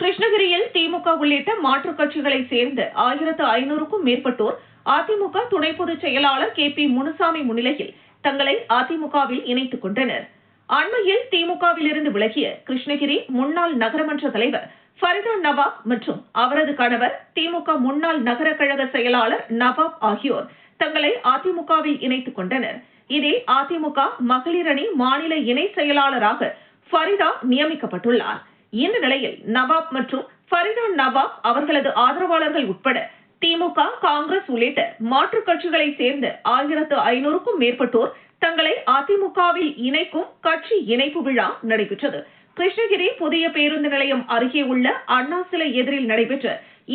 கிருஷ்ணகிரியில் திமுக உள்ளிட்ட மாற்றுக் கட்சிகளை சேர்ந்த 1500க்கும் மேற்பட்டோர் அதிமுக துணை பொதுச் செயலாளர் KP முனுசாமி முன்னிலையில் தங்களை அதிமுகவில் இணைத்துக் கொண்டனர். அண்மையில் திமுகவில் இருந்து விலகிய கிருஷ்ணகிரி முன்னாள் நகரமன்ற தலைவர் ஃபரிதா நவாப் மற்றும் அவரது கணவர் திமுக முன்னாள் நகர கழக செயலாளர் நவாப் ஆகியோர் தங்களை அதிமுகவில் இணைத்துக் கொண்டனர். இதில் அதிமுக மகளிர் அணி மாநில இணை செயலாளராக ஃபரிதா நியமிக்கப்பட்டுள்ளார். இந்த நிலையில் நவாப் மற்றும் ஃபரிதா நவாப் அவர்களது ஆதரவாளர்கள் உட்பட திமுக, காங்கிரஸ் உள்ளிட்ட மாற்றுக் கட்சிகளை சேர்ந்த 1500க்கும் மேற்பட்டோர் தங்களை அதிமுகவில் இணைக்கும் கட்சி இணைப்பு விழா நடைபெற்றது. கிருஷ்ணகிரி புதிய பேருந்து நிலையம் அருகே உள்ள அண்ணா சிலை எதிரில் நடைபெற்ற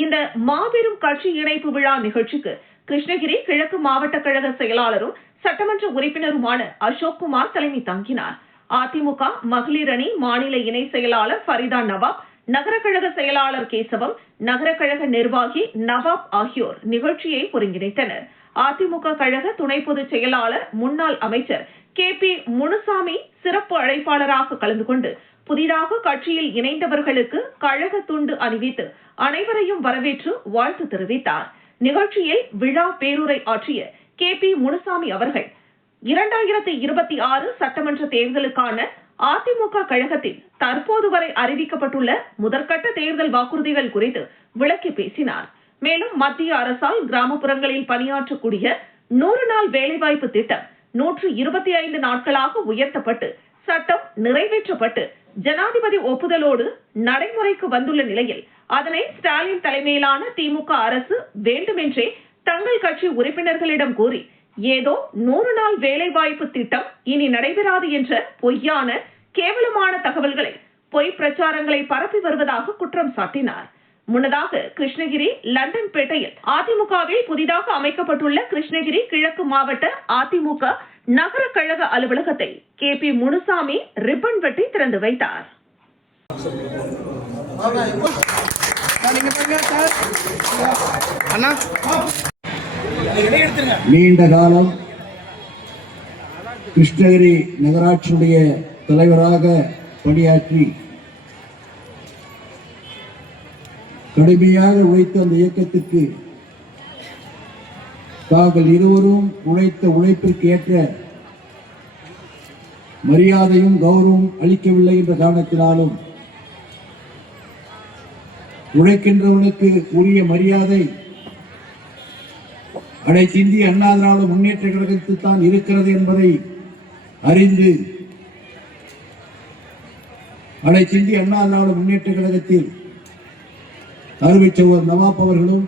இந்த மாபெரும் கட்சி இணைப்பு விழா நிகழ்ச்சிக்கு கிருஷ்ணகிரி கிழக்கு மாவட்ட கழக செயலாளரும் சட்டமன்ற உறுப்பினருமான அசோக்குமார் தலைமை தாங்கினார். அதிமுக மகளிர் அணி மாநில இணை செயலாளர் ஃபரிதா நவாப், நகர கழக செயலாளர் கேசவம், நகர கழக நிர்வாகி நவாப் ஆகியோர் நிகழ்ச்சியை ஒருங்கிணைத்தனர். அதிமுக கழக துணை பொதுச் செயலாளர் முன்னாள் அமைச்சர் KP முனுசாமி சிறப்பு அழைப்பாளராக கலந்து கொண்டு புதிதாக கட்சியில் இணைந்தவர்களுக்கு கழக துண்டு அணிவித்து அனைவரையும் வரவேற்று வாழ்த்து தெரிவித்தார். நிகழ்ச்சியில் விழா பேருரை ஆற்றிய KP முனுசாமி அவர்கள் 2026 சட்டமன்ற தேர்தலுக்கான அதிமுக கழகத்தில் தற்போது வரை அறிவிக்கப்பட்டுள்ள முதற்கட்ட தேர்தல் வாக்குறுதிகள் குறித்து விளக்கி பேசினார். மேலும் மத்திய அரசால் கிராமப்புறங்களில் பணியாற்றக்கூடிய 100 நாள் வேலைவாய்ப்பு திட்டம் 125 நாட்களாக உயர்த்தப்பட்டு சட்டம் நிறைவேற்றப்பட்டு ஜனாதிபதி ஒப்புதலோடு நடைமுறைக்கு வந்துள்ள நிலையில் அதனை ஸ்டாலின் தலைமையிலான திமுக அரசு வேண்டுமென்றே தங்கள் கட்சி உறுப்பினர்களிடம் கூறி ஏதோ 100 நாள் வேலைவாய்ப்பு திட்டம் இனி நடைபெறாது என்ற பொய்யான கேவலமான தகவல்களை பொய் பிரச்சாரங்களை பரப்பி வருவதாக குற்றம் சாட்டினார். முன்னதாக கிருஷ்ணகிரி லண்டன்பேட்டையில் அதிமுகவில் புதிதாக அமைக்கப்பட்டுள்ள கிருஷ்ணகிரி கிழக்கு மாவட்ட அதிமுக நகர கழக அலுவலகத்தை KP முனுசாமி ரிப்பன் வெட்டி திறந்து வைத்தார். நீண்ட காலம் கிருஷ்ணகிரி நகராட்சியுடைய தலைவராக பணியாற்றி கடுமையாக உழைத்த அந்த இயக்கத்திற்கு தாங்கள் இருவரும் உழைத்த உழைப்பிற்கு ஏற்ற மரியாதையும் கௌரவம் அளிக்கவில்லை என்ற காரணத்தினாலும் உழைக்கின்றவனுக்கு உரிய மரியாதை அனைத்து இந்திய அண்ணா திராவிட முன்னேற்ற கழகத்தில் தான் இருக்கிறது என்பதை அறிந்து அனைத்து இந்திய அண்ணா திராவிட முன்னேற்ற கழகத்தில் அருமை சகோதரர் நவாப் அவர்களும்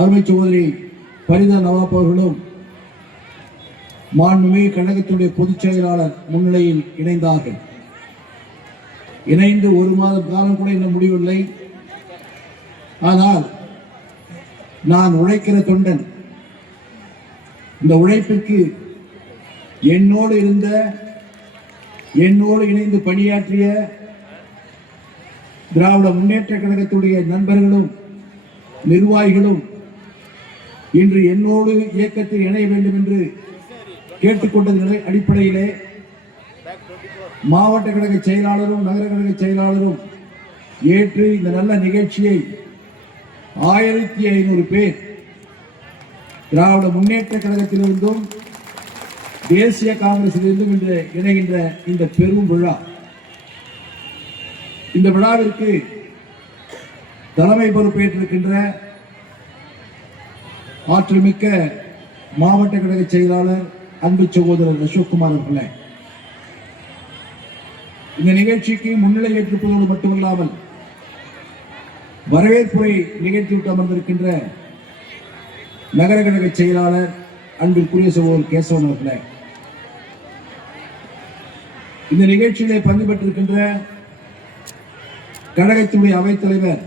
அருமை சகோதரி ஃபரிதா நவாப் அவர்களும் மாண்புமிகு கழகத்தினுடைய பொதுச் செயலாளர் முன்னிலையில் இணைந்தார்கள். இணைந்து 1 மாத காலம் கூட இன்னும் முடியவில்லை. ஆனால் நான் உழைக்கிற தொண்டன். இந்த உழைப்பிற்கு என்னோடு இணைந்து பணியாற்றிய திராவிட முன்னேற்ற கழகத்துடைய நண்பர்களும் நிர்வாகிகளும் இன்று என்னோடு இயக்கத்தில் இணைய வேண்டும் என்று கேட்டுக்கொண்டதன் அடிப்படையிலே மாவட்ட கழக செயலாளரும் நகர கழக செயலாளரும் ஏற்று இந்த நல்ல நிகழ்ச்சியை 1500 பேர் திராவிட முன்னேற்ற கழகத்திலிருந்தும் தேசிய காங்கிரசிலிருந்தும் இன்று இணைகின்ற இந்த பெரும் விழா. இந்த விழாவிற்கு தலைமை பொறுப்பேற்றிருக்கின்ற ஆற்றல் மிக்க மாவட்ட கழக செயலாளர் அன்பு சகோதரர் அசோக்குமார் அவர்களே, இந்த நிகழ்ச்சிக்கு முன்னிலை ஏற்றிருப்பதோடு மட்டுமல்லாமல் வரவேற்புரை நிகழ்த்திவிட்டு அமர்ந்திருக்கின்ற நகர கழக செயலாளர் அன்பிற்குரிய சகோதரர் கேசவன் அவர்களே, இந்த நிகழ்ச்சியிலே பங்கு பெற்றிருக்கின்ற கழகத்தினுடைய அவைத்தலைவர்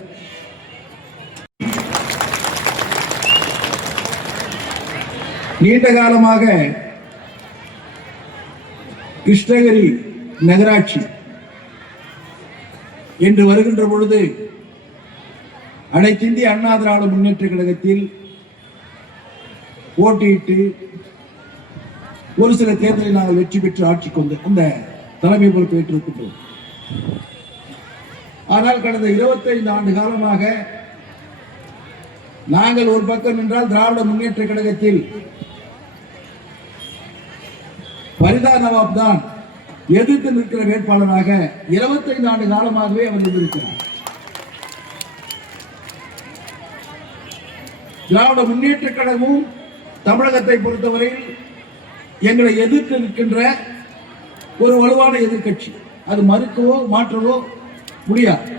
நீண்ட காலமாக கிருஷ்ணகிரி நகராட்சி என்று வருகின்ற பொழுது அனைத்து இந்திய அண்ணா திராவிட முன்னேற்ற கழகத்தில் போட்டியிட்டு ஒரு சில தேர்தலில் நாங்கள் வெற்றி பெற்று ஆட்சி கொண்டு அந்த தலைமை பொறுப்பு ஏற்றிருக்கின்றோம். ஆனால் கடந்த 25 ஆண்டு காலமாக நாங்கள் ஒரு பக்கம் என்றால் திராவிட முன்னேற்ற கழகத்தில் பரிதா நவாப் தான் எதிர்த்து நிற்கிற வேட்பாளராக 25 ஆண்டு காலமாகவே அவர் இருந்திருக்கிறார். திராவிட முன்னேற்ற கழகமும் தமிழகத்தை பொறுத்தவரையில் எங்களை எதிர்த்து நிற்கின்ற ஒரு வலுவான எதிர்க்கட்சி. அது மறுக்கவோ மாற்றவோ முடியாது.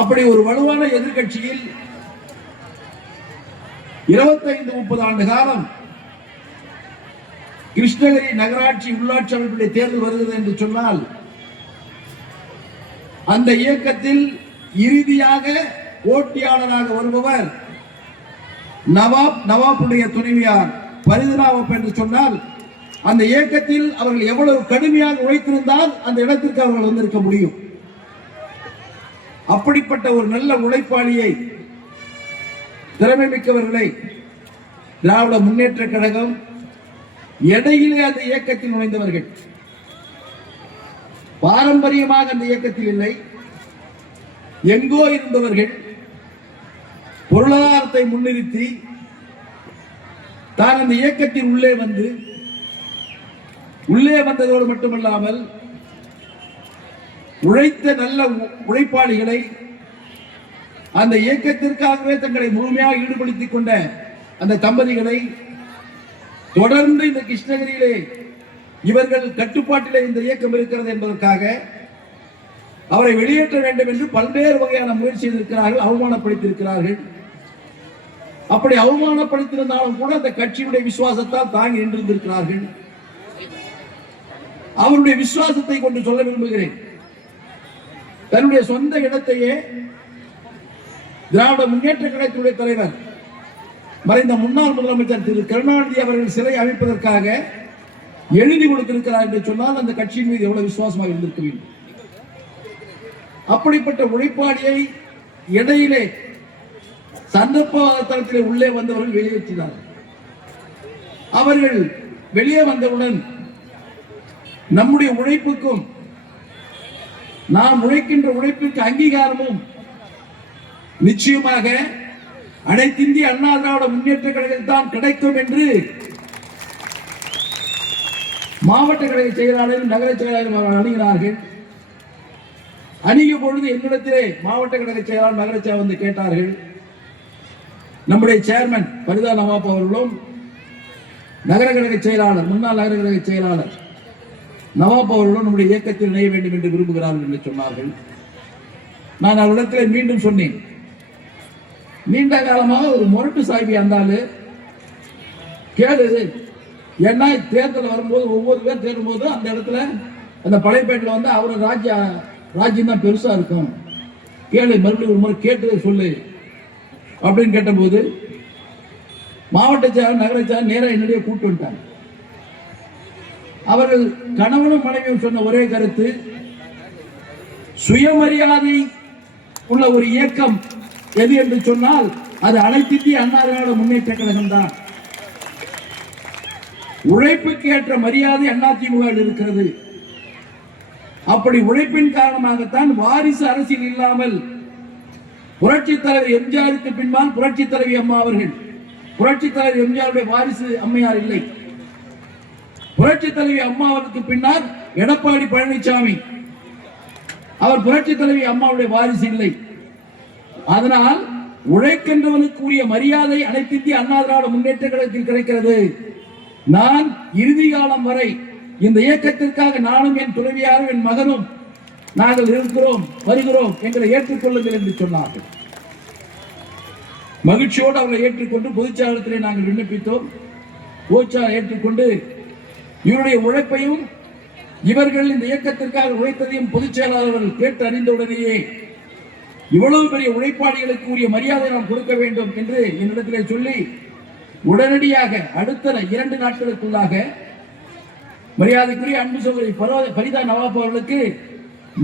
அப்படி ஒரு வலுவான எதிர்க்கட்சியில் 25-30 ஆண்டு காலம் கிருஷ்ணகிரி நகராட்சி உள்ளாட்சி அமைப்புடைய தேர்தல் வருகிறது என்று சொன்னால் அந்த இயக்கத்தில் இறுதியாக போட்டியாளராக வருபவர் நவாப்புடைய துணைவியார் பரிதனாவப் என்று சொன்னால் அந்த இயக்கத்தில் அவர்கள் எவ்வளவு கடுமையாக உழைத்திருந்தால் அந்த இடத்திற்கு அவர்கள் வந்திருக்க முடியும். அப்படிப்பட்ட ஒரு நல்ல உழைப்பாளியை, திறமை மிக்கவர்களை திராவிட முன்னேற்ற கழகம் இடையிலே அந்த இயக்கத்தில் நுழைந்தவர்கள். பாரம்பரியமாக அந்த இயக்கத்தில் இல்லை, எங்கோ இருந்தவர்கள் பொருளாதாரத்தை முன்னிறுத்தி தான் அந்த இயக்கத்தின் உள்ளே வந்ததோடு மட்டுமல்லாமல் உழைத்த நல்ல உழைப்பாளிகளை அந்த இயக்கத்திற்காகவே தங்களை முழுமையாக ஈடுபடுத்திக் கொண்ட அந்த தம்பதிகளை தொடர்ந்து இந்த கிருஷ்ணகிரியிலே இவர்கள் கட்டுப்பாட்டிலே இந்த இயக்கம் இருக்கிறது என்பதற்காக அவரை வெளியேற்ற வேண்டும் என்று பல்வேறு வகையான முயற்சி செய்திருக்கிறார்கள், அவமானப்படுத்தியிருக்கிறார்கள். அப்படி அவமானப்படுத்தியிருந்தாலும் கூட அந்த கட்சியுடைய விசுவாசத்தால் தாங்கி நின்றிருந்திருக்கிறார்கள். அவருடைய விசுவாசத்தை கொண்டு சொல்ல விரும்புகிறேன். தன்னுடைய சொந்த இடத்தையே திராவிட முன்னேற்ற கழகத்துடைய தலைவர் மறைந்த முன்னாள் முதலமைச்சர் திரு கருணாநிதி அவர்கள் சிலை அமைப்பதற்காக எழுதி கொடுத்திருக்கிறார் என்று சொன்னால் அந்த கட்சியின் மீது எவ்வளவு விசுவாசமாக இருந்திருக்க வேண்டும். அப்படிப்பட்ட உழைப்பாளியை இடையிலே சந்தர்ப்பத்திலே உள்ளே வந்தவர்கள் வெளியேற்றினார்கள். அவர்கள் வெளியே வந்தவுடன் நம்முடைய உழைப்புக்கும் நாம் உழைக்கின்ற உழைப்பிற்கு அங்கீகாரமும் நிச்சயமாக அனைத்திந்திய அண்ணா திராவிட முன்னேற்ற கழகத்தில் தான் கிடைக்கும் என்று மாவட்ட கழக செயலாளரும் நகர செயலாளரும் அணுகினார்கள். அணுகிய பொழுது என்னிடத்திலே மாவட்ட கழக செயலாளர் நகர செயலாளர் வந்து கேட்டார்கள். நம்முடைய சேர்மன் பரிதா நவாப் அவர்களும் நகர கழக செயலாளர் முன்னாள் நகர கழக செயலாளர் நவாப் அவர்களும் நம்முடைய இயக்கத்தில் இணைய வேண்டும் என்று விரும்புகிறார்கள் என்று சொன்னார்கள். நான் அவரிடத்தில் மீண்டும் சொன்னேன், நீண்ட காலமாக ஒரு முரட்டு சாய்பி அந்தாலு கேளு, ஏன்னா தேர்தல் வரும்போது ஒவ்வொரு பேர் தேடும் போது அந்த இடத்துல அந்த பழையப்பேட்டில் வந்து அவரு ராஜ்யம் தான் பெருசா இருக்கும், கேளு, மறுபடியும் ஒரு முறை கேட்டு சொல்லு அப்படின்னு கேட்டபோது மாவட்ட செயலர் நகர செயலர் நேராக என்னுடைய கூட்டு வந்துட்டாங்க. அவர்கள் கணவனும் மனைவியும் சொன்ன ஒரே கருத்து, சுயமரியாதை உள்ள ஒரு இயக்கம் எது என்று சொன்னால் அது அனைத்திந்திய அண்ணா திராவிட முன்னேற்ற கழகம் தான். உழைப்புக்கு ஏற்ற மரியாதை அதிமுக இருக்கிறது. அப்படி உழைப்பின் காரணமாகத்தான் வாரிசு அரசியல் இல்லாமல் புரட்சி தலைவர் எம்ஜிஆருக்கு பின்பால் புரட்சி தலைவி அம்மா அவர்கள், புரட்சி தலைவர் எம்ஜிஆருடைய வாரிசு அம்மையார் இல்லை, புரட்சி தலைவி அம்மாவுக்கு பின்னால் எடப்பாடி பழனிசாமி, அவர் புரட்சி தலைவி அம்மாவுடைய வாரிசு இல்லை. அதனால் உழைக்கின்றவனுக்கு உரிய மரியாதை அனைத்திந்திய அண்ணா திராவிட முன்னேற்ற கழகத்தில் கிடைக்கிறது. நான் இறுதி காலம் வரை இந்த இயக்கத்திற்காக நானும் என் துணைவியாரும் என் மகனும் நாங்கள் இருக்கிறோம், வருகிறோம், எங்களை ஏற்றுக்கொள்ளுங்கள் என்று சொன்னார்கள். மகிழ்ச்சியோடு அவர்களை ஏற்றுக்கொண்டு பொதுச்சாளத்திலே நாங்கள் விண்ணப்பித்தோம். பொதுச்சாளர் ஏற்றுக்கொண்டு இவருடைய உழைப்பையும் இவர்கள் இந்த இயக்கத்திற்காக உழைத்ததையும் பொதுச் செயலாளர்கள் கேட்டு அறிந்தவுடனேயே இவ்வளவு பெரிய உழைப்பாளிகளுக்கு உரிய மரியாதை நாம் கொடுக்க வேண்டும் என்று என்னிடத்திலே சொல்லி உடனடியாக அடுத்த 2 நாட்களுக்குள்ளாக மரியாதைக்குரிய அன்பு சகோதரி பரிதா நவாப் அவர்களுக்கு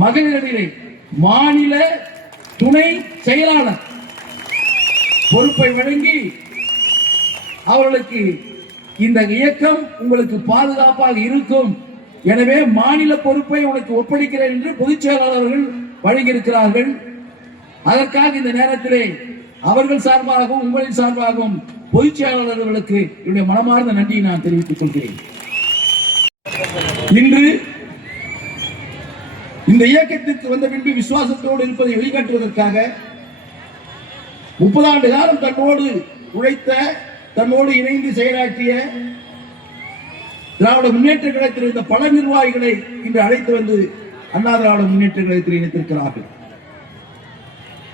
மகளிரிலே மாநில துணை செயலாளர் பொறுப்பை வழங்கி அவர்களுக்கு இந்த இயக்கம் உங்களுக்கு பாதுகாப்பாக இருக்கும், எனவே மாநில பொறுப்பை உனக்கு ஒப்படைக்கிறேன் என்று பொதுச் செயலாளர்கள் வழங்கியிருக்கிறார்கள். அதற்காக இந்த நேரத்திலே அவர்கள் சார்பாகவும் உங்களின் சார்பாகவும் பொதுச் செயலாளர்களுக்கு என்னுடைய மனமார்ந்த நன்றியை நான் தெரிவித்துக் கொள்கிறேன். இன்று இந்த இயக்கத்திற்கு வந்த பின்பு விசுவாசத்தோடு இருப்பதை வெளிக்காட்டுவதற்காக 30 ஆண்டு காலம் தன்னோடு உழைத்த, தன்னோடு இணைந்து செயலாற்றிய திராவிட முன்னேற்ற கழகத்தில் இருந்த பல நிர்வாகிகளை இன்று அழைத்து வந்து அண்ணா திராவிட முன்னேற்ற கழகத்தில் இணைத்திருக்கிறார்கள்.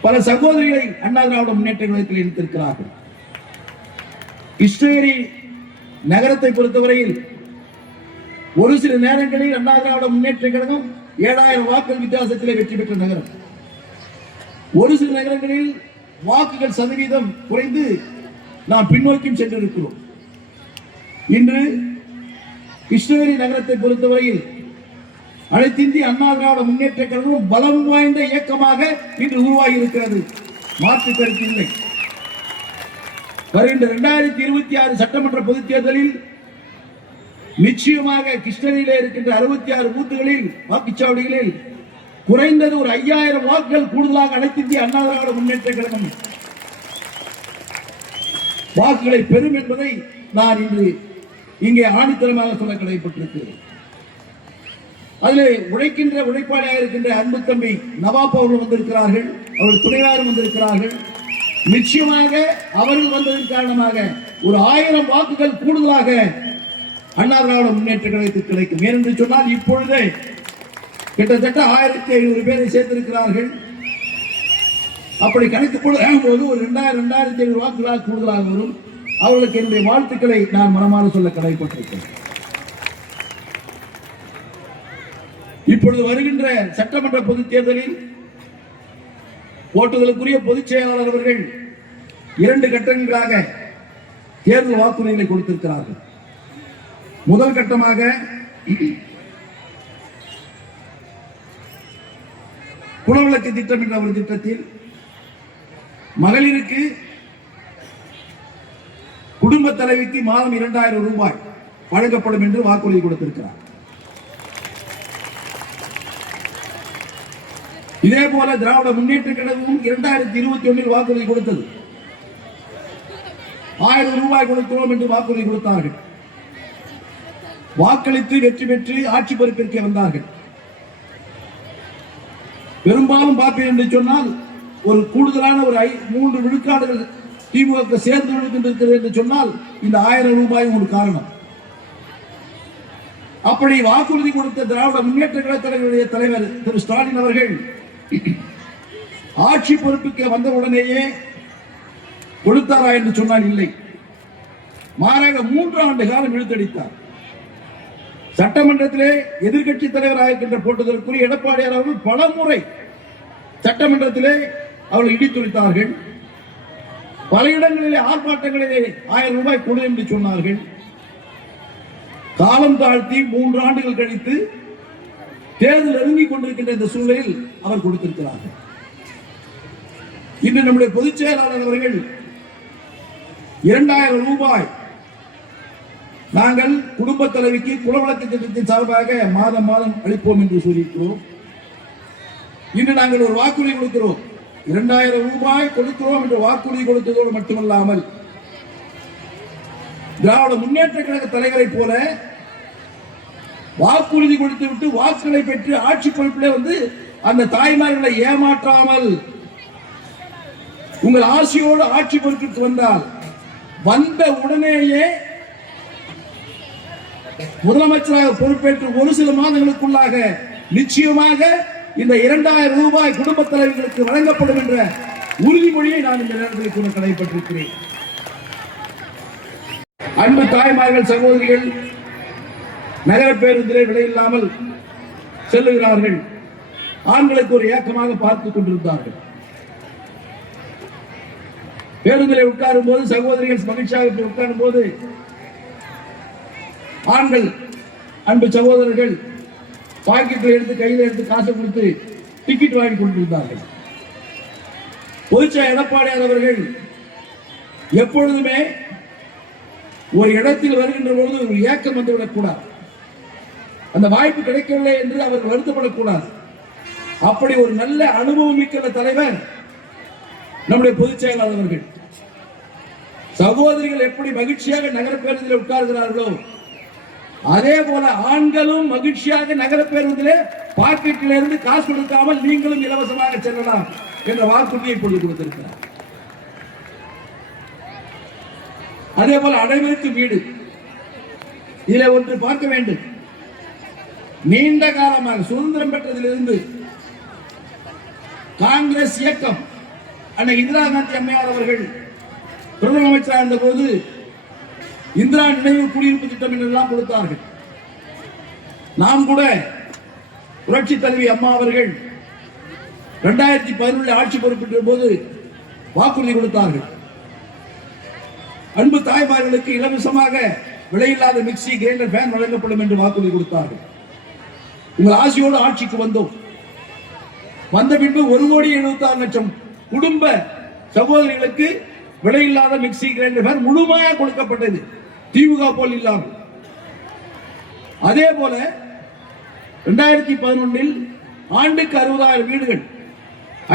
பல சகோதரிகளை அண்ணா திராவிட முன்னேற்ற கழகத்தில் இணைத்திருக்கிறார்கள். கிருஷ்ணகிரி நகரத்தை பொறுத்தவரையில் ஒரு சில நேரங்களில் அண்ணா திராவிட முன்னேற்ற கழகம் 7000 வாக்குகள் வித்தியாசத்திலே வெற்றி பெற்ற நகரம். ஒரு சில நகரங்களில் வாக்குகள் சதவீதம் குறைந்து நாம் பின்னோக்கியும் சென்றிருக்கிறோம். இன்று கிருஷ்ணகிரி நகரத்தை பொறுத்தவரையில் அனைத்திந்திய அண்ணா திராவிட முன்னேற்ற கழகம் பலம் வாய்ந்த இயக்கமாக இன்று உருவாகி இருக்கிறது. மாற்று கருத்தில்லை. வருகின்ற 2026 சட்டமன்ற பொதுத் தேர்தலில் நிச்சயமாக கிருஷ்ணகிரியிலே இருக்கின்ற 66 பூத்துகளில் வாக்குச்சாவடிகளில் குறைந்தது ஒரு 5000 வாக்குகள் கூடுதலாக அனைத்திந்திய அண்ணா திராவிட முன்னேற்ற கழகம் வாக்குகளை பெறும் என்பதை நான் இன்று இங்கே ஆணித்தரமாக சொல்ல கடமைப்பட்டிருக்கிறேன். அதில் உழைப்பாளியாக இருக்கின்ற அன்பு தம்பி நவாப் அவர்கள் வந்திருக்கிறார்கள், அவர்கள் துணையாரும் வந்திருக்கிறார்கள். நிச்சயமாக அவர்கள் வந்ததன் காரணமாக ஒரு 1000 வாக்குகள் கூடுதலாக அண்ணா திராவிட முன்னேற்ற கழகத்துக்கு கிடைக்கும். ஏனென்று சொன்னால் இப்பொழுதே கிட்டத்தட்ட 1500 பேரை சேர்த்திருக்கிறார்கள். அப்படி கணக்கு போது ஒரு 2500 வாக்குகளால் கூடுதலாக வரும். அவர்களுக்கு என்னுடைய வாழ்த்துக்களை நான் மனமாற சொல்ல கடமைப்பட்டிருக்கிறேன். இப்பொழுது வருகின்ற சட்டமன்ற பொதுத் தேர்தலில் ஓட்டுதலுக்குரிய பொதுச் செயலாளர் அவர்கள் 2 கட்டங்களாக தேர்தல் வாக்குறுதிகளை கொடுத்திருக்கிறார்கள். முதல் கட்டமாக குலவிளக்கு திட்டம் என்ற ஒரு திட்டத்தில் மகளிருக்கு குடும்ப தலைவிக்கு மாதம் 2000 ரூபாய் வழங்கப்படும் என்று வாக்குறுதி கொடுத்திருக்கிறார். இதே போல திராவிட முன்னேற்ற கழகமும் 2021 வாக்குறுதி கொடுத்தது. 1000 ரூபாய் கொடுக்கிறோம் என்று வாக்குறுதி கொடுத்தார்கள். வாக்களித்து வெற்றி பெற்று ஆட்சி பொறுப்பிற்கு வந்தார்கள். பெரும்பாலும் பார்ப்பேன் என்று சொன்னால் ஒரு கூடுதலான ஒரு 3 விழுக்காடுகள் திமுக சேர்ந்து விழுக்கின்றிருக்கிறது என்று சொன்னால் இந்த 1000 ரூபாயும் ஒரு காரணம். அப்படி வாக்குறுதி கொடுத்த திராவிட முன்னேற்ற கழகத்தினுடைய தலைவர் திரு ஸ்டாலின் அவர்கள் ஆட்சி பொறுப்புக்கு வந்த உடனேயே கொடுத்தாரா என்று சொன்னால் இல்லை. மாறாக 3 ஆண்டு காலம் இழுத்தடித்தார். சட்டமன்றத்திலே எதிர்கட்சி தலைவராக இருக்கின்ற போட்டதற்குரிய எடப்பாடியார் அவர்கள் பல முறை சட்டமன்றத்திலே அவர்கள் இடித்துரைத்தார்கள். பல இடங்களிலே ஆர்ப்பாட்டங்களிலே 1000 ரூபாய் கொடு என்று சொன்னார்கள். காலம் தாழ்த்தி 3 ஆண்டுகள் கழித்து தேர்தல் நெருங்கிக் கொண்டிருக்கின்ற இந்த சூழலில் அவர் கொடுத்திருக்கிறார்கள். இன்று நம்முடைய பொதுச் செயலாளர் அவர்கள் 2000 ரூபாய் நாங்கள் குடும்ப தலைவிக்கு குலவிளக்கு திட்டத்தின் சார்பாக மாதம் மாதம் அளிப்போம் என்று சொல்லியிருக்கிறோம். இன்று நாங்கள் ஒரு வாக்குறுதி கொடுக்கிறோம். 2000 ரூபாய் கொடுக்கிறோம் என்று வாக்குறுதி கொடுத்ததோடு மட்டுமல்லாமல் திராவிட முன்னேற்ற கழக தலைவரை போல வாக்குறுதி கொடுத்து விட்டு வாக்குகளை பெற்று ஆட்சி பொறுப்பிலே வந்து அந்த தாய்மார்களை ஏமாற்றாமல் உங்கள் ஆசையோடு ஆட்சி பொறுப்பிற்கு வந்தால் வந்த உடனேயே முதலமைச்சராக பொறுப்பேற்று ஒரு சில மாதங்களுக்குள்ளாக நிச்சயமாக இந்த 2000 ரூபாய் குடும்ப தலைவர்களுக்கு வழங்கப்படும் என்ற உறுதிமொழியை நான் இந்த நேரத்தில் கூட கடமைப்பட்டிருக்கிறேன். அன்பு தாய்மார்கள், சகோதரிகள் நகர பேருந்திலே விலையில்லாமல் செல்லுகிறார்கள். ஆண்களுக்கு ஒரு ஏக்கமாக பார்த்துக் கொண்டிருந்தார்கள். பேருந்திலே உட்காரும் போது சகோதரிகள் மகிழ்ச்சியாக உட்காரும் போது ஆண்கள் அன்பு சகோதரர்கள் பாக்கெட்டில் எடுத்து கையில் எடுத்து காசு கொடுத்து டிக்கெட் வாங்கி கொண்டிருந்தார்கள். பொதுச்செயலாளர் எடப்பாடியார் அவர்கள் எப்பொழுதுமே ஒரு இடத்தில் வருகின்ற பொழுது ஒரு ஏக்கம் வந்துவிடக் கூடாது. அந்த வாய்ப்பு கிடைக்கவில்லை என்று அவர் வருத்தப்படக்கூடாது. அப்படி ஒரு நல்ல அனுபவம் மிக்க தலைவர் நம்முடைய பொதுச் செயலாளர் அவர்கள். சகோதரிகள் எப்படி மகிழ்ச்சியாக நகர பேருந்தில் உட்கார்கிறார்களோ அதே போல ஆண்களும் மகிழ்ச்சியாக நகர பேருந்திலே பாக்கெட்டில் இருந்து காசு கொடுக்காமல் நீங்களும் இலவசமாக செல்லலாம் என்ற வாக்குறுதியை இப்பொழுது கொடுத்திருக்கிறார். அதே போல அனைவருக்கும் வீடு. இதில் ஒன்று பார்க்க வேண்டும். நீண்ட காலமாக சுதந்திரம் பெற்றதிலிருந்து காங்கிரஸ் இயக்கம் அன்னை இந்திரா காந்தி அம்மையார் அவர்கள் பிரதம அமைச்சராக இருந்த போது இந்திரா நினைவு குடியிருப்பு திட்டம் என்றெல்லாம் கொடுத்தார்கள். நாம் கூட புரட்சி தலைவி அம்மா அவர்கள் 2011 ஆட்சி பொறுப்பேற்ற போது வாக்குறுதி கொடுத்தார்கள். அன்பு தாய்மார்களுக்கு இலவசமாக விலையில்லாத மிக்சி, கிரைண்டர், ஃபேன் வழங்கப்படும் என்று வாக்குறுதி கொடுத்தார்கள். உங்கள் ஆசையோடு ஆட்சிக்கு வந்தோம். வந்த பின்பு 1,76,00,000 குடும்ப சகோதரிகளுக்கு விலையில்லாத மிக்சி, கிரைண்டர், ஃபேன் முழுமையாக கொடுக்கப்பட்டது. திமுக போல் இல்லாமல். அதே போல 2011 ஆண்டுக்கு 60,000 வீடுகள்,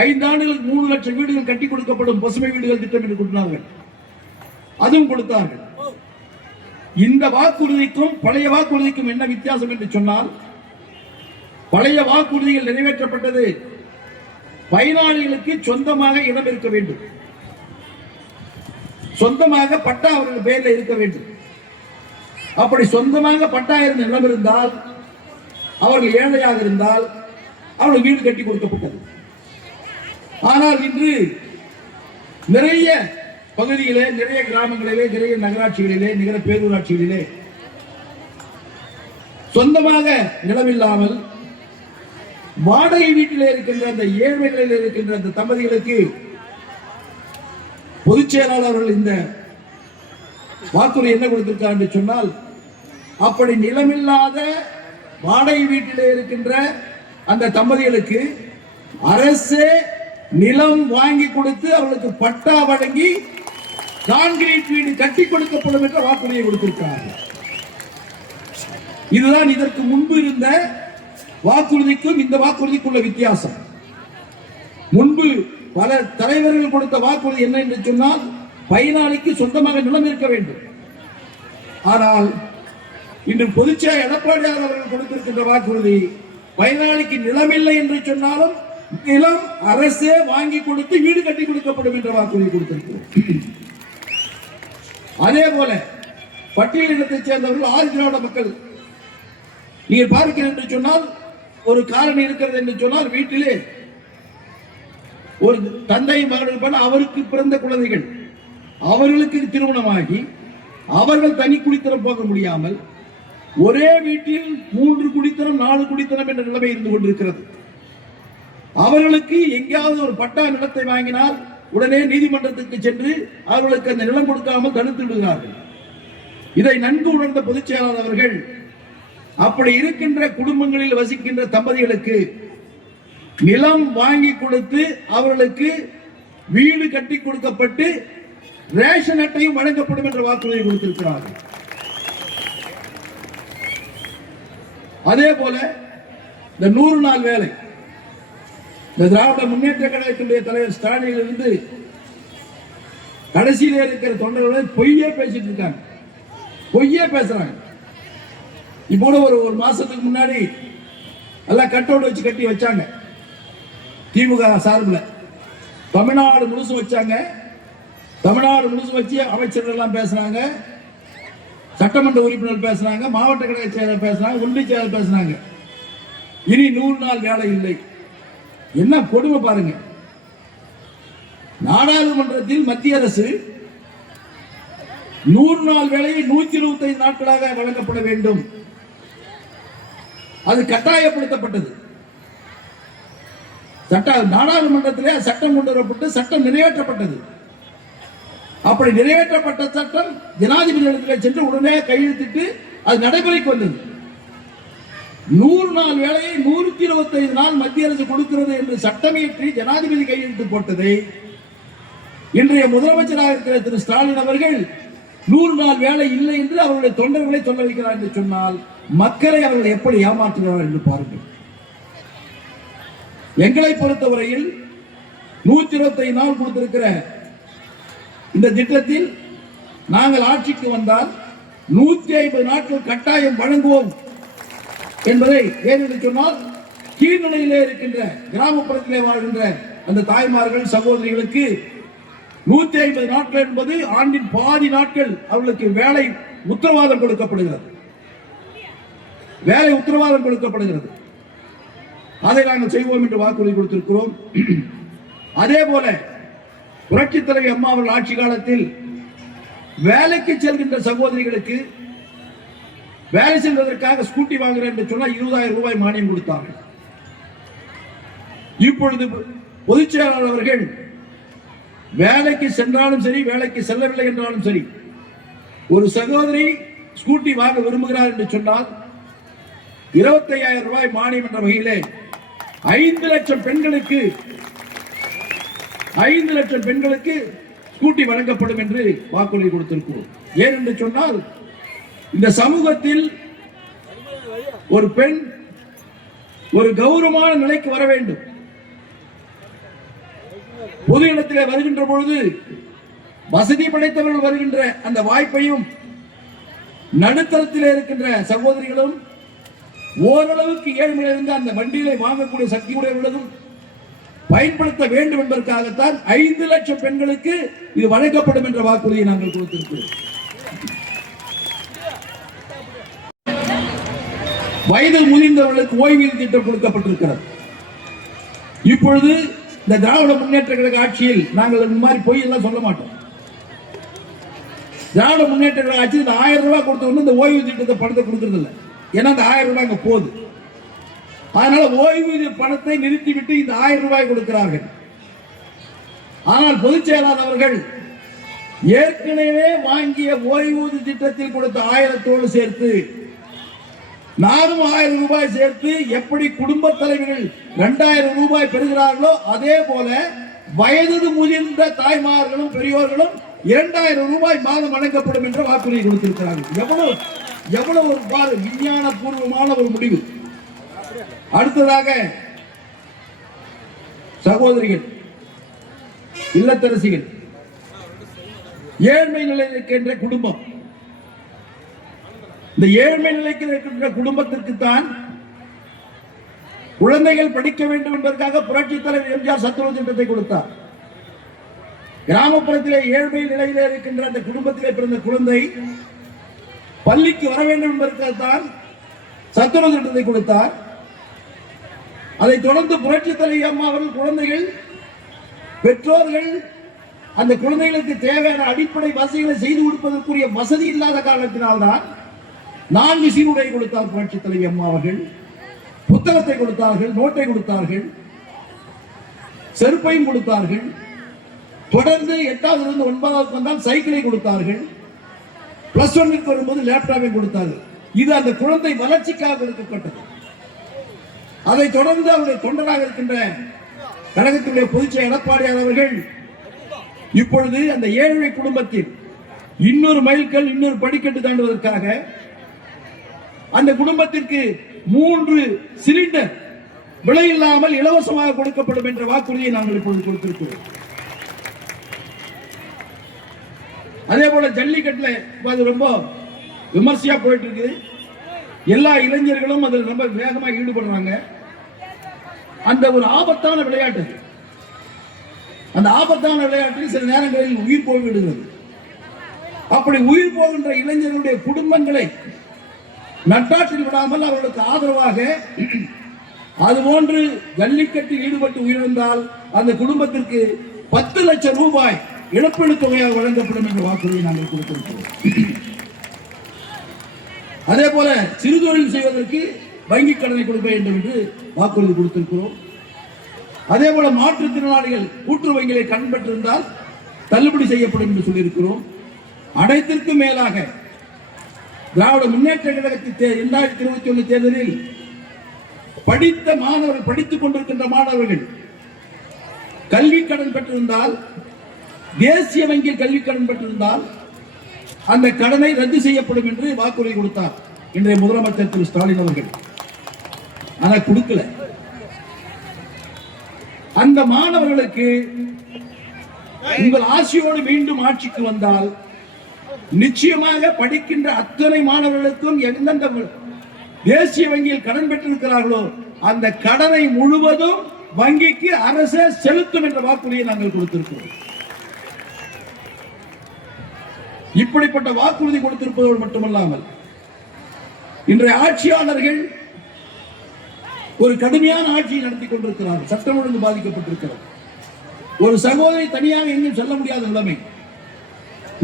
5 ஆண்டுகளுக்கு 3 லட்சம் வீடுகள் கட்டி கொடுக்கப்படும் பசுமை வீடுகள் திட்டம் என்று கொடுத்தார்கள். அதுவும் கொடுத்தார்கள். இந்த வாக்குறுதிக்கும் பழைய வாக்குறுதிக்கும் என்ன வித்தியாசம் என்று சொன்னால், பழைய வாக்குறுதிகள் நிறைவேற்றப்பட்டது பயனாளிகளுக்கு சொந்தமாக இடம் இருக்க வேண்டும், சொந்தமாக பட்டா அவர்கள் பெயரில் இருக்க வேண்டும். அப்படி சொந்தமாக பட்டா இருந்த நிலம் இருந்தால், அவர்கள் ஏழையாக இருந்தால் அவர்கள் வீடு கட்டி கொடுக்கப்பட்டது. ஆனால் இன்று நிறைய பகுதியிலே, நிறைய கிராமங்களிலே, நிறைய நகராட்சிகளிலே, நிறைய பேரூராட்சிகளிலே சொந்தமாக நிலமில்லாமல் வாடகை வீட்டிலே இருக்கின்ற அந்த ஏழ்மைகளில் இருக்கின்ற அந்த தம்பதிகளுக்கு பொதுச் செயலாளர்கள் இந்த வாக்குறுதி என்ன கொடுத்திருக்கார் என்று சொன்னால், அப்படி நிலமில்லாத வாடகை வீட்டிலே இருக்கின்ற அந்த தம்பதிகளுக்கு அரசே நிலம் வாங்கி கொடுத்து அவர்களுக்கு பட்டா வழங்கி கான்கிரீட் வீடு கட்டி கொடுக்கப்படும் என்ற வாக்குறுதியை கொடுத்திருக்கிறார்கள். இதுதான் இதற்கு முன்பு இருந்த வாக்குறுதிக்கும் இந்த வாக்குறுதிக்குள்ள வித்தியாசம். முன்பு பல தலைவர்கள் கொடுத்த வாக்குறுதி என்ன என்று சொன்னால், பயனாளிக்கு சொந்தமாக நிலம் இருக்க வேண்டும். ஆனால் இன்று பொதுச்செயலாளர் எடப்பாடியார் அவர்கள் கொடுத்திருக்கின்ற வாக்குறுதி, பயனாளிக்கு நிலமில்லை என்று சொன்னாலும் நிலம் அரசே வாங்கி கொடுத்து வீடு கட்டி கொடுக்கப்படும் என்ற வாக்குறுதி கொடுத்திருக்கிறோம். அதே போல பட்டியலினத்தைச் சேர்ந்தவர்கள் ஆதி திராவிட மக்கள் நீங்கள் பார்க்கிறீர்கள் என்று சொன்னால், ஒரு காரணி இருக்கிறது என்று சொன்னால், வீட்டிலே ஒரு தந்தை மகன் பண்ண அவருக்கு பிறந்த குழந்தைகள் அவர்களுக்கு திருமணமாகி அவர்கள் தனி குடித்தனம் போக முடியாமல் ஒரே வீட்டில் 3 குடித்தனம் 4 குடித்தனம் என்ற நிலைமை இருந்து கொண்டிருக்கிறது. அவர்களுக்கு எங்கேயாவது ஒரு பட்டா நிலத்தை வாங்கினால் உடனே நீதிமன்றத்துக்கு சென்று அவர்களுக்கு அந்த நிலம் கொடுக்காமல் தடுத்து விடுகிறார்கள். இதை நன்கு உணர்ந்த பொதுச் செயலாளர் அவர்கள் அப்படி இருக்கின்ற குடும்பங்களில் வசிக்கின்ற தம்பதிகளுக்கு நிலம் வாங்கி கொடுத்து அவர்களுக்கு வீடு கட்டி கொடுக்கப்பட்டு ரேஷன் அட்டையும் வழங்கப்படும் என்ற வாக்குறுதியை கொடுத்திருக்கிறார்கள். அதே போல இந்த 100 நாள் வேலை, இந்த திராவிட முன்னேற்ற கழகத்தினுடைய தலைவர் ஸ்டாலினில் இருந்து கடைசியில இருக்கிற தொண்டர்கள் பொய்யே பேசிட்டு இருக்காங்க, பொய்யே பேசுறாங்க. இப்போ ஒரு மாசத்துக்கு முன்னாடி எல்லாம் கட்டோடு வச்சு கட்டி வச்சாங்க. திமுக சார்பில் தமிழ்நாடு முழுசும் வச்சாங்க. தமிழ்நாடு முழுசும் வச்சு அமைச்சர்கள் எல்லாம் பேசுறாங்க, சட்டமன்ற உறுப்பினர் பேசுறாங்க, மாவட்ட கழக செயலர் பேசுறாங்க, ஒன்றிய செயலர் பேசுறாங்க. இனி 100 நாள் வேலை இல்லை. என்ன கொடுமை பாருங்க. நாடாளுமன்றத்தில் மத்திய அரசு 100 நாள் வேலையை 125 நாட்களாக வழங்கப்பட வேண்டும், அது கட்டாயப்படுத்தப்பட்டது. நாடாளுமன்றத்திலே சட்டம் கொண்டு வரப்பட்டு சட்டம் நிறைவேற்றப்பட்டது. அப்படி நிறைவேற்றப்பட்ட சட்டம் ஜனாதிபதி சென்று உடனே கையெழுத்திட்டு அது நடைமுறைக்கு வந்தது. 100 நாள் வேலையை 125 நாள் மத்திய அரசு கொடுக்கிறது என்று சட்டமியற்றி ஜனாதிபதி கையெழுத்து போட்டதை இன்றைய முதலமைச்சராக இருக்கிற திரு ஸ்டாலின் அவர்கள் 100 நாள் வேலை இல்லை என்று அவருடைய தொண்டர்களை சொல்ல வைக்கிறார் என்று சொன்னால், மக்களை அவர்கள் எப்படி ஏமாற்றுகிறார்கள் என்று பாருங்கள். எங்களை பொறுத்தவரையில் 125 நாள் கொடுத்திருக்கிற இந்த திட்டத்தில் நாங்கள் ஆட்சிக்கு வந்தால் 150 நாட்கள் கட்டாயம் வழங்குவோம் என்பதை ஏனென்று சொன்னால் கீழ்நிலையிலே இருக்கின்ற கிராமப்புறத்திலே வாழ்கின்ற அந்த தாய்மார்கள் சகோதரிகளுக்கு 150 நாட்கள் என்பது ஆண்டின் பாதி நாட்கள் அவர்களுக்கு வேலை உத்தரவாதம் கொடுக்கப்படுகிறது. வேலை உத்தரவாதம் கொடுக்கப்படுகிறது. அதை நாங்கள் செய்வோம் என்று வாக்குறுதி கொடுத்திருக்கிறோம். அதே போல புரட்சித் தலைவி அம்மா அவர்கள் ஆட்சி காலத்தில் வேலைக்கு செல்கின்ற சகோதரிகளுக்கு வேலை செல்வதற்காக ஸ்கூட்டி வாங்குறேன் என்று சொன்னால் 20,000 ரூபாய் மானியம் கொடுத்தார்கள். இப்பொழுது பொதுச் செயலாளர் அவர்கள் வேலைக்கு சென்றாலும் சரி, வேலைக்கு செல்லவில்லை என்றாலும் சரி, ஒரு சகோதரி ஸ்கூட்டி வாங்க விரும்புகிறார் என்று சொன்னால் 25,000 ரூபாய் மானியம் என்ற வகையிலே 5 லட்சம் பெண்களுக்கு ஸ்கூட்டி வழங்கப்படும் என்று வாக்குறுதி கொடுத்திருக்கிறோம். ஏன் என்று சொன்னால் இந்த சமூகத்தில் ஒரு பெண் ஒரு கௌரவமான நிலைக்கு வர வேண்டும். பொது இடத்திலே வருகின்ற பொழுது வசதி படைத்தவர்கள் வருகின்ற அந்த வாய்ப்பையும் நடுத்தரத்தில் இருக்கின்ற சகோதரிகளும் ஓரளவுக்கு ஏழ்மையிலிருந்து அந்த வண்டிகளை வாங்கக்கூடிய சக்தி உடையவர்களும் பயன்படுத்த வேண்டும் என்பதற்காகத்தான் 5 லட்சம் பெண்களுக்கு இது வழங்கப்படும் என்ற வாக்குறுதியை நாங்கள் கொடுத்திருக்கிறோம். வயது முதிர்ந்தவர்களுக்கு ஓய்வூதிய திட்டம் கொடுக்கப்பட்டிருக்கிறது. இப்பொழுது இந்த திராவிட முன்னேற்ற கழக ஆட்சியில் நாங்கள் இந்த மாதிரி பொய் எல்லாம் சொல்ல மாட்டோம். திராவிட முன்னேற்ற கழக ஆட்சி இந்த 1000 ரூபாய் கொடுத்த இந்த ஓய்வு திட்டத்தை பணத்தை கொடுக்கறது இல்லை. ஏன்னா இந்த 1000 ரூபாய் அங்க போகுது. அதனால ஓய்வூதிய பணத்தை நிறுத்திவிட்டு இந்த 1000 ரூபாய் கொடுக்கிறார்கள். ஆனால் பொதுச் செயலாளர் அவர்கள் ஏற்கனவே வாங்கிய ஓய்வூதிய திட்டத்தில் கொடுத்த 1000தோடு சேர்த்து நானும் 1000 ரூபாய் சேர்த்து எப்படி குடும்ப தலைவர்கள் 2000 ரூபாய் பெறுகிறார்களோ அதே போல வயது முதிர்ந்த தாய்மார்களும் பெரியோர்களும் 2000 ரூபாய் மாதம் வழங்கப்படும் என்ற வாக்குறுதி கொடுத்திருக்கிறார்கள். எவ்வளவு ஒரு விஞ்ஞான பூர்வமான ஒரு முடிவு. அடுத்ததாக சகோதரிகள், இல்லத்தரசிகள், ஏழ்மை நிலையில் இருக்கின்ற குடும்பம், இந்த ஏழ்மை நிலைக்கு இருக்கின்ற குடும்பத்திற்கு தான் குழந்தைகள் படிக்க வேண்டும் என்பதற்காக புரட்சித் தலைவர் எம்ஜிஆர் சத்துணவு திட்டத்தை கொடுத்தார். கிராமப்புறத்திலே ஏழ்மை நிலையிலே இருக்கின்ற அந்த குடும்பத்திலே பிறந்த குழந்தை பள்ளிக்கு வர வேண்டும் என்பதற்காகத்தான் சத்துணவு திட்டத்தை கொடுத்தார். அதைத் தொடர்ந்து புரட்சித் தலைவி அம்மா அவர்கள் குழந்தைகள் பெற்றோர்கள் அந்த குழந்தைகளுக்கு தேவையான அடிப்படை வசதிகளை செய்து கொடுப்பதற்குரிய வசதி இல்லாத காரணத்தினால்தான் 4 சீருடை கொடுத்தார் புரட்சித் தலைவி அம்மா அவர்கள். புத்தகத்தை கொடுத்தார்கள், நோட்டை கொடுத்தார்கள், செருப்பையும் கொடுத்தார்கள். தொடர்ந்து 8வது 9வது வந்தால் சைக்கிளை கொடுத்தார்கள். +1 வரும்போது லேப்டாப்பை கொடுத்தார்கள். இது அந்த குழந்தை வளர்ச்சிக்காக கொடுக்கப்பட்டது. அதை தொடர்ந்து அவருடைய தொண்டராக இருக்கின்ற கழகத்தினுடைய பொதுச்செயலாளர் எடப்பாடியார் அவர்கள் இப்பொழுது அந்த ஏழை குடும்பத்தில் இன்னொரு மைல்கல், இன்னொரு படிக்கட்டு தாண்டுவதற்காக அந்த குடும்பத்திற்கு 3 சிலிண்டர் விலையில்லாமல் இலவசமாக கொடுக்கப்படும் என்ற வாக்குறுதியை நாங்கள் இப்பொழுது கொடுத்திருக்கிறோம். அதே போல ஜல்லிக்கட்டுல ரொம்ப விமர்சையா போயிட்டு இருக்கு. எல்லா இளைஞர்களும் அதில் ரொம்ப வேகமாக ஈடுபடுறாங்க. அந்த ஒரு ஆபத்தான விளையாட்டு, அந்த ஆபத்தான விளையாட்டில் சில நேரங்களில் உயிர் போய்விடுகிறது. அப்படி உயிர் போகின்ற இளைஞர்களுடைய குடும்பங்களை நட்டாற்றில் விடாமல் அவர்களுக்கு ஆதரவாக அதுபோன்று ஜல்லிக்கட்டில் ஈடுபட்டு உயிரிழந்தால் அந்த குடும்பத்திற்கு 10 லட்சம் ரூபாய் இழப்பீடு தொகையாக வழங்கப்படும் என்ற வாக்குறுதியை நாங்கள் கொடுத்திருக்கிறோம். அதே போல சிறு தொழில் செய்வதற்கு வங்கிக் கடனை கொடுக்க வேண்டும் என்று வாக்குறுதி கொடுத்திருக்கிறோம். அதே போல மாற்றுத்திறனாளிகள் கூட்டுறவு வங்கிகளை கடன் பெற்றிருந்தால் தள்ளுபடி செய்யப்படும் என்று சொல்லியிருக்கிறோம். அனைத்திற்கும் மேலாக திராவிட முன்னேற்ற கழகத்தின் 2021 தேர்தலில் படித்த மாணவர்கள், படித்துக் கொண்டிருக்கின்ற மாணவர்கள் கல்வி கடன் பெற்றிருந்தால், தேசிய வங்கியில் கல்வி கடன் பெற்றிருந்தால் அந்த கடனை ரத்து செய்யப்படும் என்று வாக்குறுதி கொடுத்தார் இன்றைய முதலமைச்சர் திரு ஸ்டாலின் அவர்கள். ஆனால் கொடுக்கல. அந்த மாணவர்களுக்கு உங்கள் ஆசையோடு மீண்டும் ஆட்சிக்கு வந்தால் நிச்சயமாக படிக்கின்ற அத்தனை மாணவர்களுக்கும் எந்தெந்த தேசிய வங்கியில் கடன் பெற்றிருக்கிறார்களோ அந்த கடனை முழுவதும் வங்கிக்கு அரசு செலுத்தும் என்ற வாக்குறுதியை நாங்கள் கொடுத்திருக்கிறோம். இப்படிப்பட்ட வாக்குறுதி கொடுத்திருப்பதோடு மட்டுமல்லாமல் இன்றைய ஆட்சியாளர்கள் ஒரு கடுமையான ஆட்சியை நடத்தி கொண்டிருக்கிறார்கள். சட்டம் ஒழுங்கு பாதிக்கப்பட்டிருக்கிறது. ஒரு சகோதரி தனியாக எங்கும் செல்ல முடியாத நிலைமை.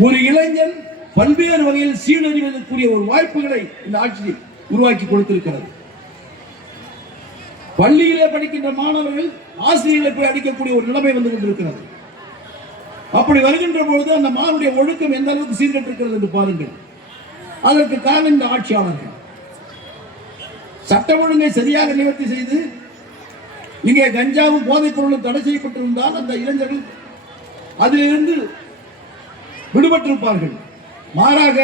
ஒரு இளைஞன் பல்வேறு வகையில் சீரழிவதற்குரிய ஒரு வாய்ப்புகளை இந்த ஆட்சி உருவாக்கி கொடுத்திருக்கிறது. பள்ளியிலே படிக்கின்ற மாணவர்கள் ஆசிரியர்களை போய் அடிக்கக்கூடிய ஒரு நிலைமை வந்து கொண்டிருக்கிறது. அப்படி வருகின்ற பொழுது அந்த மாணவனுடைய ஒழுக்கம் எந்த அளவுக்கு சீர்கட்டிருக்கிறது என்று பாருங்கள். அதற்கு காரணம் இந்த ஆட்சியாளர்கள் சட்டம் ஒழுங்கை சரியாக நிவர்த்தி செய்து இங்கே கஞ்சாவும் போதைப் பொருளும் தடை செய்யப்பட்டிருந்தால் அந்த இளைஞர்கள் அதிலிருந்து விடுபட்டிருப்பார்கள். மாறாக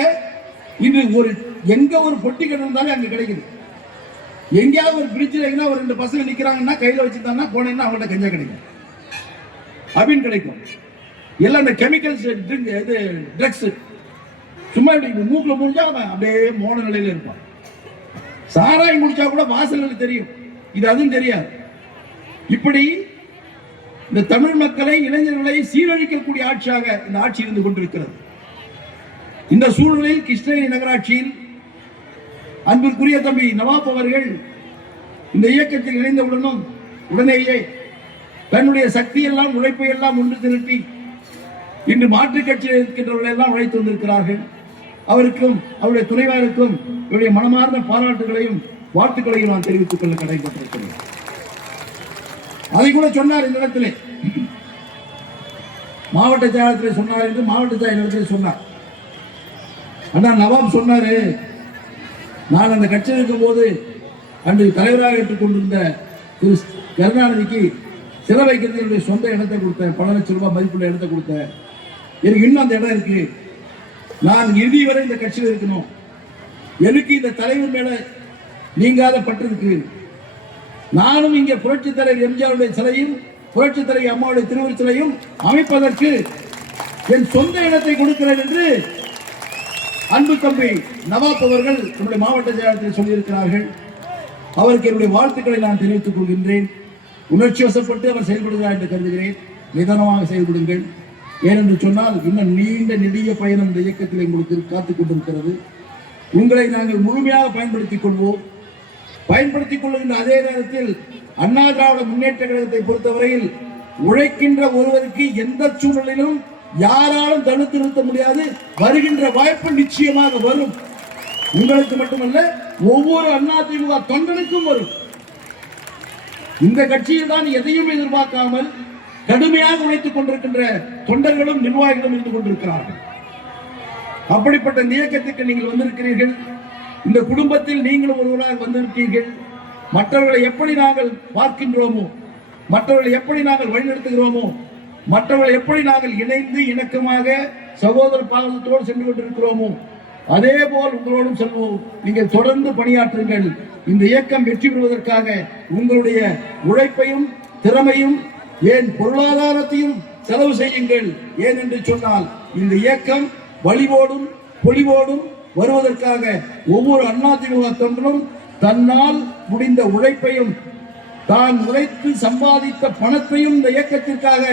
இன்று எங்க ஒரு பொட்டி கிடந்தாலும் அங்க கிடைக்குது. எங்கேயாவது ஒரு பிரிட்ஜில் ஒரு 2 பசங்க நிக்கிறாங்கன்னா கையில வச்சுட்டாங்கன்னா போனேன்னா அவங்கள்ட்ட கஞ்சா கிடைக்கும், அப்படின்னு கிடைக்கும். எல்லாம் இந்த கெமிக்கல்ஸ் ட்ரக்ஸ் சும்மா மூக்குல முடிஞ்சா அவன் அப்படியே மோன நிலையில இருப்பான். சாராயம் முடிச்சா கூட வாசல்கள் தெரியும், இது அதுவும் தெரியாது. இப்படி இந்த தமிழ் மக்களை இளைஞர்களை சீரழிக்கக்கூடிய ஆட்சியாக இந்த ஆட்சி இருந்து கொண்டிருக்கிறது. இந்த சூழ்நிலையில் கிருஷ்ணகிரி நகராட்சியில் அன்பிற்குரிய தம்பி நவாப் அவர்கள் இந்த இயக்கத்தில் இணைந்தவுடனும் உடனேயே தன்னுடைய சக்தியெல்லாம் உழைப்பை எல்லாம் ஒன்று திரட்டி இன்று மாற்றுக் கட்சியில் இருக்கின்றவர்கள் எல்லாம் உழைத்து வந்திருக்கிறார்கள். அவருக்கும் அவருடைய துணைவாருக்கும் என்னுடைய மனமார்ந்த பாராட்டுகளையும் வாழ்த்துக்களையும் நான் தெரிவித்துக் கொள்ள கடமைப்பட்டிருக்கிறேன். அதை கூட சொன்னார் இந்த இடத்திலே, மாவட்ட செயலாளத்தில் சொன்னார் என்று மாவட்ட செயலாளத்தில் சொன்னார். அண்ணா நவாப் சொன்னாரு, நான் அந்த கட்சியில் இருக்கும் போது அன்று தலைவராக ஏற்றுக்கொண்டிருந்த திரு கருணாநிதிக்கு சில வைக்கிறது என்னுடைய சொந்த இடத்தை கொடுத்தேன், பல லட்சம் ரூபாய் மதிப்புள்ள இடத்தை கொடுத்தேன். எனக்கு இன்னும் அந்த இடம் இருக்கு. நான் இறுதி வரை இந்த கட்சியில் இருக்கணும். எனக்கு இந்த தலைவர் மேல நீங்காத பற்று இருக்கு. நானும் இங்கே புரட்சி தலைவர் எம்ஜிஆருடைய சிலையும் புரட்சி தலைவர் அம்மாவுடைய திருவுருவ சிலையும் அமைப்பதற்கு என் சொந்த இடத்தை கொடுக்கிறேன் என்று அன்பு தம்பி நவாப் அவர்கள் நம்முடைய மாவட்ட செயலாளத்தில் சொல்லியிருக்கிறார்கள். அவருக்கு என்னுடைய வாழ்த்துக்களை நான் தெரிவித்துக் கொள்கின்றேன். உணர்ச்சி வசப்பட்டு அவர் செயல்படுகிறார் என்று கருதுகிறேன். நிதானமாக செயல்படுங்கள். ஏனென்று சொன்னால் இன்னும் நீண்ட நெடிய பயணம் இந்த இயக்கத்தில் எங்களுக்கு காத்துக் கொண்டிருக்கிறது. உங்களை நாங்கள் முழுமையாக பயன்படுத்திக் கொள்வோம். பயன்படுத்திக் கொள்கின்ற அதே நேரத்தில் அண்ணா திராவிட முன்னேற்ற கழகத்தை பொறுத்தவரையில் உழைக்கின்ற ஒருவருக்கு எந்த சூழ்நிலையிலும் யாராலும் தடுத்து நிறுத்த முடியாது. வருகின்ற வாய்ப்பு நிச்சயமாக வரும். உங்களுக்கு மட்டுமல்ல, ஒவ்வொரு அதிமுக தொண்டனுக்கும் வரும். இந்த கட்சியில் தான் எதையும் எதிர்பார்க்காமல் கடுமையாக உழைத்துக் கொண்டிருக்கின்ற தொண்டர்களும் நிர்வாகிகளும் இருந்து கொண்டிருக்கிறார்கள். அப்படிப்பட்ட இந்த இயக்கத்துக்கு நீங்கள் வந்திருக்கிறீர்கள். இந்த குடும்பத்தில் நீங்களும் ஒருவராக வந்திருக்கீர்கள். மற்றவர்களை எப்படி நாங்கள் பார்க்கின்றோமோ, மற்றவர்களை எப்படி நாங்கள் வழிநடத்துகிறோமோ, மற்றவர்களை எப்படி நாங்கள் இணைந்து இணக்கமாக சகோதர பாவத்தோடு சென்று கொண்டிருக்கிறோமோ, அதே போல் உங்களோடும் செல்வோம். நீங்கள் தொடர்ந்து பணியாற்றுங்கள். இந்த இயக்கம் வெற்றி பெறுவதற்காக உங்களுடைய உழைப்பையும் திறமையும் ஏன் பொருளாதாரத்தையும் செலவு செய்யுங்கள். ஏன் என்று சொன்னால் இந்த இயக்கம் வலிவோடும் பொலிவோடும் வருவதற்காக ஒவ்வொரு அதிமுக தொண்டரும் தன்னால் முடிந்த உழைப்பையும் தான் உழைத்து சம்பாதித்த பணத்தையும் இந்த இயக்கத்திற்காக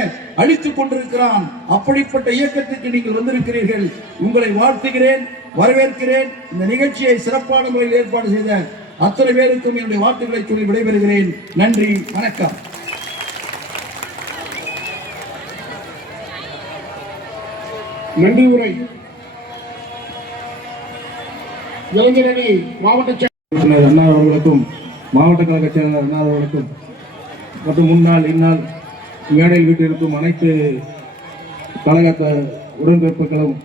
அளித்துக் கொண்டிருக்கிறான். அப்படிப்பட்ட இயக்கத்திற்கு நீங்கள் வந்திருக்கிறீர்கள். உங்களை வாழ்த்துகிறேன், வரவேற்கிறேன். இந்த நிகழ்ச்சியை சிறப்பான முறையில் ஏற்பாடு செய்த அத்தனை பேருக்கும் என்னுடைய வாழ்த்துக்களை சொல்லி விடைபெறுகிறேன். நன்றி, வணக்கம். நன்றி உரை இளைஞரணி மாவட்ட செயலாளர் அண்ணா அவர்களுக்கும் மாவட்ட கழக செயலாளர் அண்ணா அவர்களுக்கும் மற்றும் முன்னாள் இந்நாள் மேடையில் வீட்டிற்கும் அனைத்து கழக உடன்பிறப்புகளும்